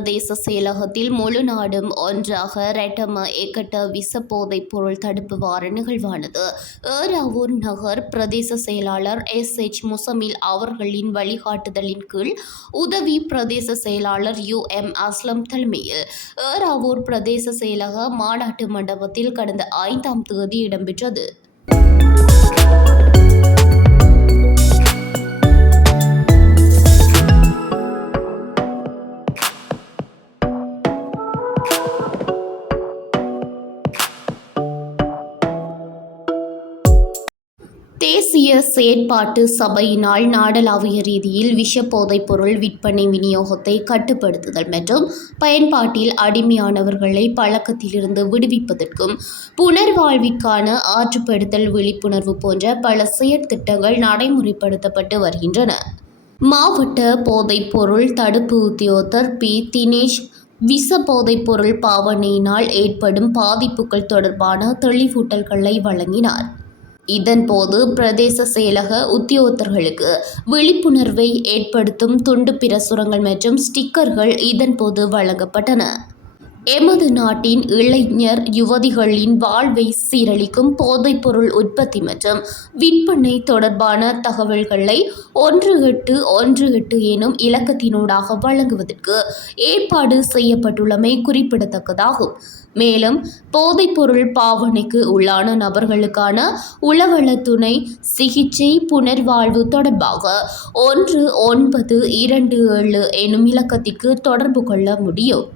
பிரதேச செயலகத்தில் முழு நாடும் ஒன்றாக ரெட்டம ஏக்கட்ட விச போதைப் பொருள் தடுப்பு வார நிகழ்வானது ஏறாவூர் நகர் பிரதேச செயலாளர் எஸ்.எச். முசமில் அவர்களின் வழிகாட்டுதலின் கீழ் உதவி பிரதேச செயலாளர் யு.எம். அஸ்லம் தலைமையில் ஏறாவூர் பிரதேச செயலக மாநாட்டு மண்டபத்தில் கடந்த 5ஆம் தேதி இடம்பெற்றது. தேசிய செயற்பாட்டு சபையினால் நாடளாவிய ரீதியில் விஷ போதைப் பொருள் விற்பனை விநியோகத்தை கட்டுப்படுத்துதல் மற்றும் பயன்பாட்டில் அடிமையானவர்களை பழக்கத்திலிருந்து விடுவிப்பதற்கும் புனர்வாழ்விற்கான ஆற்றுப்படுத்தல் விழிப்புணர்வு போன்ற பல செயற்திட்டங்கள் நடைமுறைப்படுத்தப்பட்டு வருகின்றன. மாவட்ட போதைப் பொருள் தடுப்பு உத்தியோகத்தர் பி. தினேஷ் விஷ போதைப் பொருள் பாவனையினால் ஏற்படும் பாதிப்புகள் தொடர்பான தெளிவூட்டல்களை வழங்கினார். இதன்போது பிரதேச செயலக உத்தியோகத்தர்களுக்கு விழிப்புணர்வை ஏற்படுத்தும் துண்டு பிரசுரங்கள் மற்றும் ஸ்டிக்கர்கள் இதன்போது வழங்கப்பட்டன. எமது நாட்டின் இளைஞர் யுவதிகளின் வாழ்வை சீரழிக்கும் போதைப்பொருள் உற்பத்தி மற்றும் விற்பனை தொடர்பான தகவல்களை 1818 எனும் இலக்கத்தினூடாக வழங்குவதற்கு ஏற்பாடு செய்யப்பட்டுள்ளமை குறிப்பிடத்தக்கதாகும். மேலும் போதைப்பொருள் பாவனைக்கு உள்ளான நபர்களுக்கான உளவள சிகிச்சை புனர்வாழ்வு தொடர்பாக 1927 எனும் இலக்கத்திற்கு தொடர்பு கொள்ள முடியும்.